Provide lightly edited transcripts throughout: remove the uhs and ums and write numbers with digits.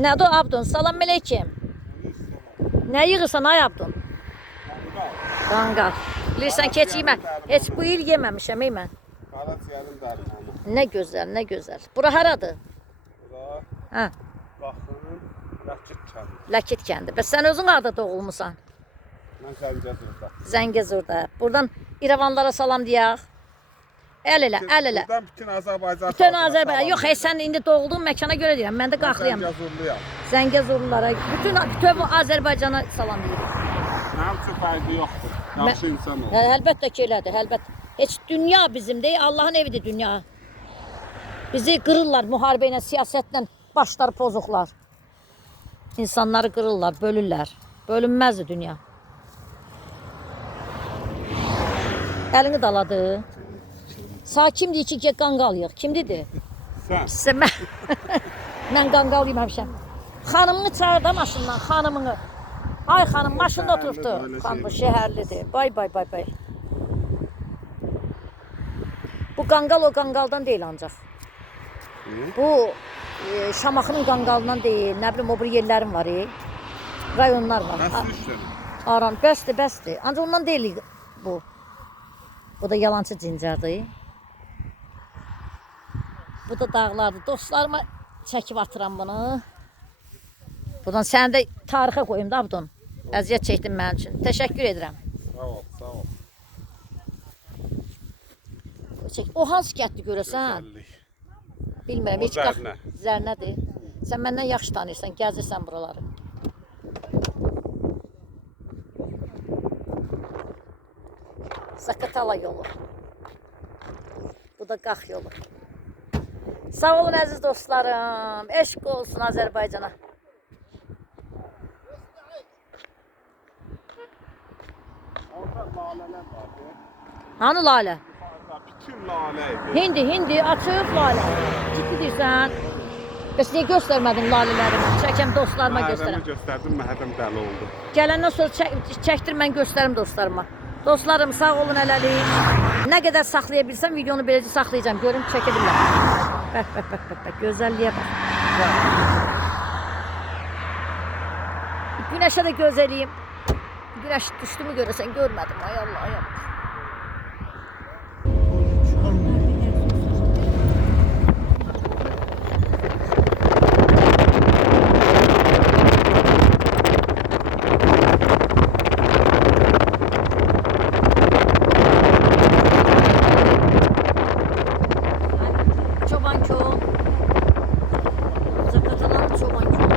Nədir o Abdun? Salam aleyküm. Nə yığırsan ay Abdun? Qanqal. Bilirsən keçiyim mən. Heç bu il yeməmişəm ey mən. Qaraciyərin dərmanı. Nə gözəl, nə gözəl. Bura haradır? Bura Hə, Baxının Ləkit kəndi. Ləkit kəndi. Bəs sən özün harda doğulmusan? Mən Zəngəzurda. Zəngəzurda. Buradan İrəvanlara salam deyək. Əl elə, əl elə. Buradan bütün Azərbaycan. Bütün Azərbaycan. Yox, sən indi doğulduğun məkana görə deyirəm. Mən də qaxlıyam. Zəngəzurluyam. Zəngəzurlulara, bütün Azərbaycana salam deyirəm. Mənim üçün fərqi yoxdur. Yaxşı insan ol. Əlbəttə ki, elədir, əlbəttə. Heç dünya bizim deyil, Allahın evidir dünya. Bizi qırırlar müharibə ilə, siyasətlə, başları pozuqlar. İnsanları qırırlar, bölürlər. Bölünməzdir dünya. Əlini daladı. Sağ kim deyir ki, qanqal yığ? Kim dedi? Sən. Sizə mən qanqal yeməmişəm. Xanımını çağırdı maşından, xanımını. Ay xanım, maşında oturubdu. Xanım, bu şəhərlidir. Bay bay bay bay. Bu qanqal o qanqaldan deyil ancaq. Bu Şamaxının qanqalından deyil. Nə bilim, o bir yerlərim var. Rayonlar var. Bəsdir işlərim. Aran, bəsdir. Ancaq ondan deyil bu. Bu da yalancı cincərdir. Bu da dağlardır. Dostlarıma çəkib atıram bunu. Buradan səni də tarixə qoyum da Abdun. Əziyyət çəkdin mənim üçün. Təşəkkür edirəm. Sağ ol, sağ ol. O hansı kətdir görəsən? Gözəllik. Bilmirəm. O Heç qax. Zərnə. Zərnədir. Sən məndən yaxşı tanıyırsan, gəzirsən buraları. Zakatala yolu. Bu da qax yolu. Sağ olun əziz dostlarım. Eşq olsun Azərbaycana. Orada lalələr var. Hanı lalə? Bütün lalə. Hindi açıq lalə. Ciddi deyirsən? Bəs niyə göstərmədin lalələrimi? Çəkəm dostlarıma göstərəm. Göstərdim, məhədəm dəli oldu. Gələndən sonra çəkdir, mən göstərim dostlarıma. Dostlarım sağ olun hələlik. Nə qədər saxlaya bilsəm videonu beləcə saxlayacağım. Görüm çəkə bilirəm. Bəh, gözəlliyə bax. Günəşə də gözəliyim. Günəş düşdü mü görəsən görmədim. Ay Allah, ay Allah. Çoban kol. Zakatalan çoban kol.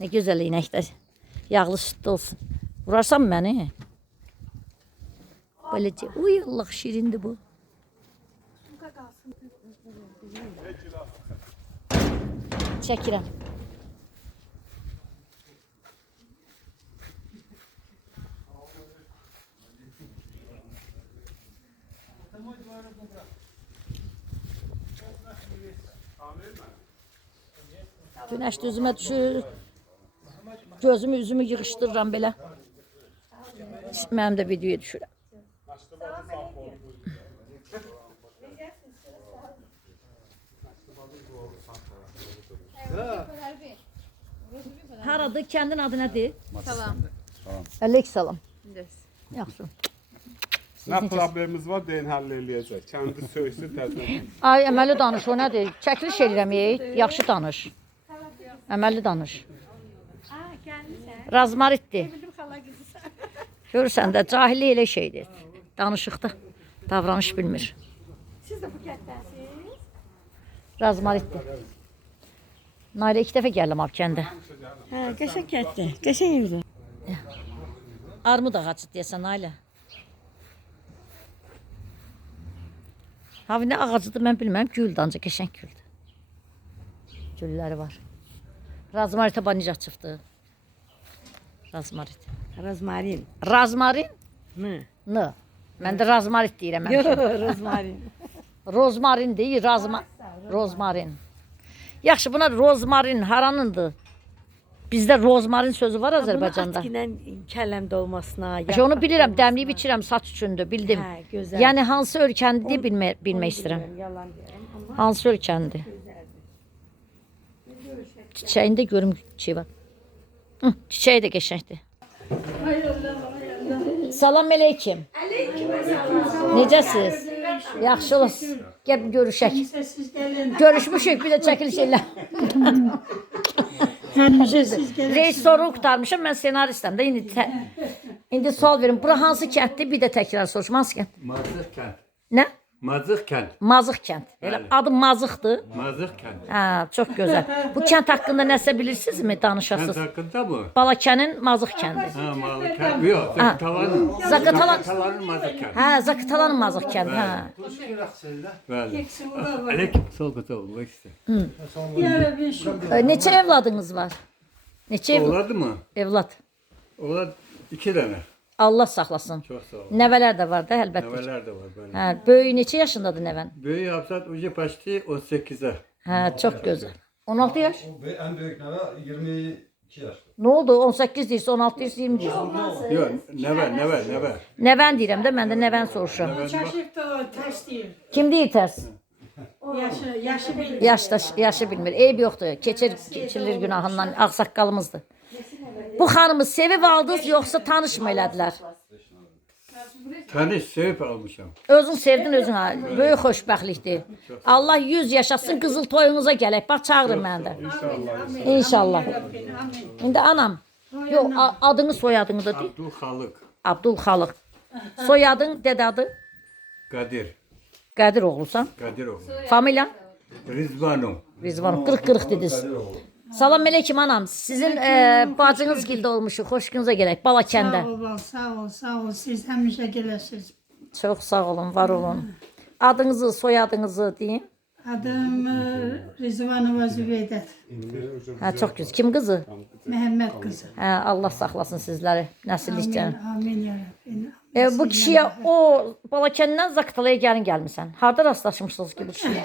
Ne güzel inəkdir. Yağlı sütlü olsun. Vurarsan mı beni? Böylece. Uy Allah şirindi bu. Çəkirəm. Günəş də üzümə düşür. Gözümü üzümü yığışdırıram belə. Mənim də videoya düşürəm. Haradır? Kəndin adı nədir? Salam. Aleyksalam. Yaxşı. Nə problemimiz var deyin həll eləyəcək. Kəndi söysün təzə. Ay əməlli danış o nədir? Çəkiliş eləyirəm yaxşı danış. Əməlli danış. Razmaritdir. Görürsən də cahillik elə şeydir. Danışıqda davranış bilmir. Siz də bu kətdəsiniz? Razmaritdir. Nailə 2 dəfə gəldim ab kəndə. Hə, qəşəng kətdir. Qəşəng evdir. Armud ağacı deyəsən Nailə. Havi nə ağacıdır mən bilməm. Güldür ancaq qəşəng güldür. Gülləri var. Razmaritə banicə çıxdı. Razmarit. Rozmarin. Razmarin? Mı? N. Mən də razmarit deyirəm. Yox, rozmarin. Rozmarin deyil, rozmarin. Yaxşı, buna rozmarin haranındır? Bizdə rozmarin sözü var Azərbaycanda. Bunu atkinən kələm dolmasına. Onu bilirəm, dəmliyib içirəm, saç üçündür, bildim. Hə, gözəl. Yəni hansı ölkənidir bilmək istəyirəm. Yalan deyirəm. Amma Hansı ölkənidir? Çiçəyində görüm şey var. Çiçəyi də qəşəngdir. Salam əleykum. Necəsiz? Yaxşı olasınız. Gəl görüşək. Görüşmüşük, bir də çəkiliş elə. Reis soru qurtarmışam, mən senaristəm də. İndi sual verin. Bura hansı kənddir? Bir də təkrar soruşum. Hansı kənd? Mazıq kənd. Nə? Mazıq kənd. Mazıq kənd. Elə adı Mazıqdır. Mazıq kənd. Hə, çox gözəl. Bu kənd haqqında nəsə bilirsinizmi? Kənd Danışasınız. haqqında mı? Balakənin Mazıq kəndi. Ha, Mazıq kənd. Yox, Zaqatalanın. Zaqatalanın Mazıq kənd. Hə, Zaqatalanın Mazıq kəndi. Hə. Bəli. Aleyküm salam. Neçə evladınız var? Neçə Oladı mı? evlad? Oladı 2 dənə. Allah saxlasın. Çox sağ ol. Nəvələr də var da əlbəttə. Nəvələr də var bəli. Hə, böyük neçə yaşındadır nəvən? Böyük hafsat ucu başlı 18'e. Hə, çox gözəl. 16 yaş. En büyük neve 22 yaşlı. Nə oldu? 18 deyirsə, 16 deyirsə, 20 deyirsə. Yox, nəvə. Nəvən deyirəm də, mən də nəvən soruşuram. Çaşık da o ters değil. Kim deyir tərs? Yaşı bilmiyor. Yaşı bilmir. Eyb yoxdur. Keçirilir günahından. Ağsaqqalımızdır. Bu xanımı sevib aldınız, yoxsa tanış mı elədilər? Tanış sevip almışam. Özün sevdin özün. Böyük xoşbəxtlikdir. Allah 100 yaşasın, qızıl toyunuza gələk. Bax, çağırın məni də. İnşallah. İndi anam. Yox, adını soyadını da deyil. Abdülhalık. Abdülxalıq. Soyadın, dədə adı? Kadir. Qədir oğlusan. Kadiroğlu. Familiya? Rizvanov. Rizvan. 40-40 dediniz. Salam əleykum anam. Sizin bacınız gildə olmuşuq. Xoş gününüzə gələk. Balakəndə. Sağ ol. Siz həmişə gələsiniz. Çox sağ olun, var olun. Adınızı, soyadınızı deyin. Adım Rizvanova Züveydət. Hə, çox güzel. Kim qızı? Məhəmməd qızı. Hə, Allah saxlasın sizləri. Nəsillikcən. Amin ya Rabbi. Bu kişiyə o Balakəndən Zaqatalaya gəlin gəlmisən. Harda rastlaşmışsınız ki bu kişiyə?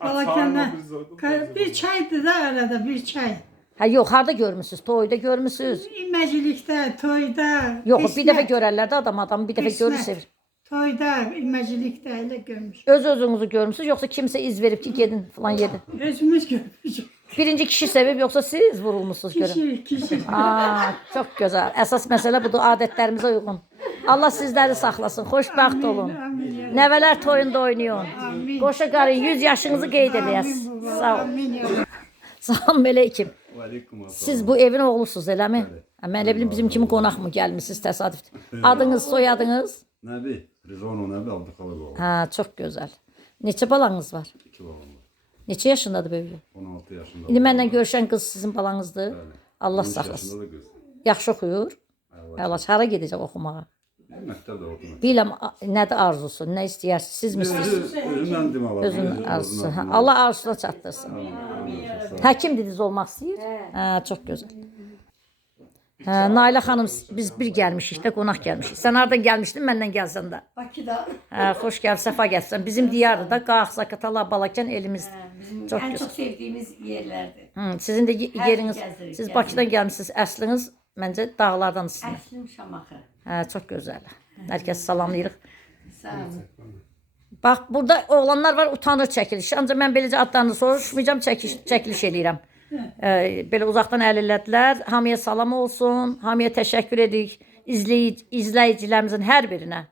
Balakəndə bir çaydı da arada bir çay. Hə, yox, harda görmüsünüz? Toyda görmüsünüz? İməcilikdə, toyda. Yox, bir dəfə görərlər də adamı bir dəfə görür sevir. Toyda, iməcilikdə elə görmüş. Öz-özünüzü görmüsünüz, yoxsa kimsə iz verib ki, gedin falan yedin. Özümüz görmüşük. Birinci kişi sevib, yoxsa siz vurulmusunuz görün? Kişi. Çox gözəl. Əsas məsələ budur, adətlərimizə uyğun. Allah sizləri saxlasın, xoşbəxt olun. Nəvələr toyunda oynayın. Qoşa qarın 100 yaşınızı qeyd edəsiniz. Sağ olun. Salam əleykum. Siz bu evin oğlusunuz, eləmi? Mən elə bilim bizim kimi qonaq mı gəlmisiniz təsadüfdə? Adınız, soyadınız? Nəbi? Rizvanov Nəbi Abdülhalık Hə, çox gözəl. Neçə balanız var? 2 balım var. Neçə yaşındadır böyüyü? 16 yaşında. İndi mənlə görüşən qız sizin balanızdır. Allah 13 saxlasın. yaşında da qız. Yaxşı oxuyur. Əlaç, hara gedəcək oxumağa? Məktəbdə oxudum. Biləm nədir arzusu, nə istəyirsiniz, siz mi istəyirsiniz? Özümdən demək olar. Özün arzusu. Hə, Allah arzusuna çatdırsın. Həkim dediniz olmaq istəyir? Hə, çox gözəl. Hə, Nailə xanım, biz bir gəlmişik də, qonaq gəlmişik. Sən hardan gəlmişdin, məndən gəlsən də. Bakıda Hə, xoş gəl, səfa gəlsən. Bizim diyardır da, Qax, Zaqatala, Balakən elimizdir. bizim Çox en gözəl. çok sevdiğimiz yerlerdi. Sizin də yeriniz, gəzirik, siz gəzirik. Bakıdan gəlmisiniz, əsliniz məncə dağlardansınız. Əslim Şamaxı. Hə, çox gözəl. Hər kəs salamlayırıq. Sağ olun. Bax, burada oğlanlar var, utanır çəkiliş. Ancaq mən beləcə adlarını soruşmayacağım, çəkiliş eləyirəm. Belə uzaqdan əl elədilər. Hamıya salam olsun, hamıya təşəkkür edirik. İzləyicilərimizin hər birinə.